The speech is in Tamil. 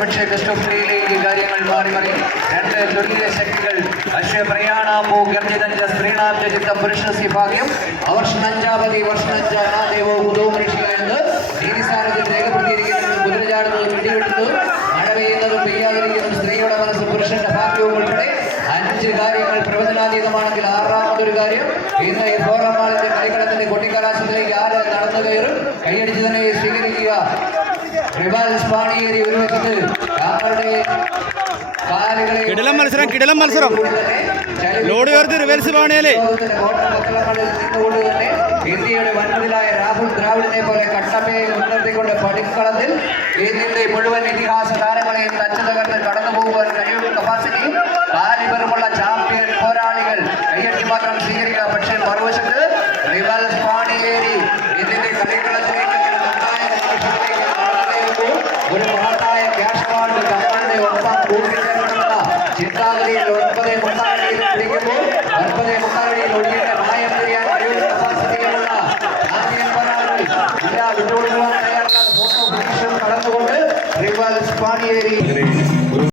പക്ഷേ ടെസ്റ്റ് ഓഫ് പ്ലേയിലേക്ക് കാര്യങ്ങൾ മാറി മാറി. രണ്ട് തുല്യ ശക്തികൾ. അശ്വ പ്രയാണാമോ ഗർജിതഞ്ച സ്ത്രീണാബ്ജ ചിത്ത പുരുഷസ്യ ഭാഗ്യം അവർഷണഞ്ചാപതി വർഷണഞ്ചാനാദേവോ കുതോ മനുഷ്യ എന്ന് നീതിസാരത്തിൽ രേഖപ്പെടുത്തിയിരിക്കുന്നത് കുതിരചാടുന്നത് വെടിവെട്ടുന്നത് മഴ പെയ്യുന്നതും പെയ്യാതിരിക്കുന്നതും സ്ത്രീയുടെ മനസ്സ് പുരുഷന്റെ ഭാഗ്യവും ഉൾപ്പെടെ അഞ്ച് കാര്യങ്ങൾ പ്രവചനാതീതമാണെങ്കിൽ ആറാമതൊരു കാര്യം. ഇന്ന് ഈ ഫോറം മാളിന്റെ കളിക്കളത്തിന്റെ കൊട്ടിക്കലാശത്തിലേക്ക് ആര് നടന്നു കയറും? കൈയടിച്ച് തന്നെ സ്വീകരിക്കുക. റിവാൽ സ്പാണിയേരി ഒരു വശത്ത് താങ്കളുടെ കാലുകളെ കിടിലം മത്സരം, കിടിലം മത്സരം. ലോഡ് ഉയർത്തി റിവേഴ്സ് പാണിയല്ലേ? കോട്ടമക്കളങ്ങളിൽ നിന്നുകൊണ്ട് തന്നെ ഇന്ത്യയുടെ വൻമതിലായ രാഹുൽ ദ്രാവിഡിനെ പോലെ കട്ടപ്പയെ മുൻനിർത്തിക്കൊണ്ട് പടിക്കളത്തിൽ ഇന്ത്യയുടെ മുഴുവൻ ഇതിഹാസ താരങ്ങളെയും തച്ചു തകർന്ന് കടന്നു പോകുവാൻ കഴിയും കപ്പാസിറ്റിയും சிந்தாமணியில் ஒன்பதை முக்காலடியில் பிடிக்கும்போது ஒன்பதை முக்காலடியில் ஒடுகின்ற மாயம்பரியார் அழிவு பிரசாசிக்கமுள்ள நான்கு என்பவர்கள் இல்லா விட்டு விடுகிறார் தயாரில்லாத போட்டோ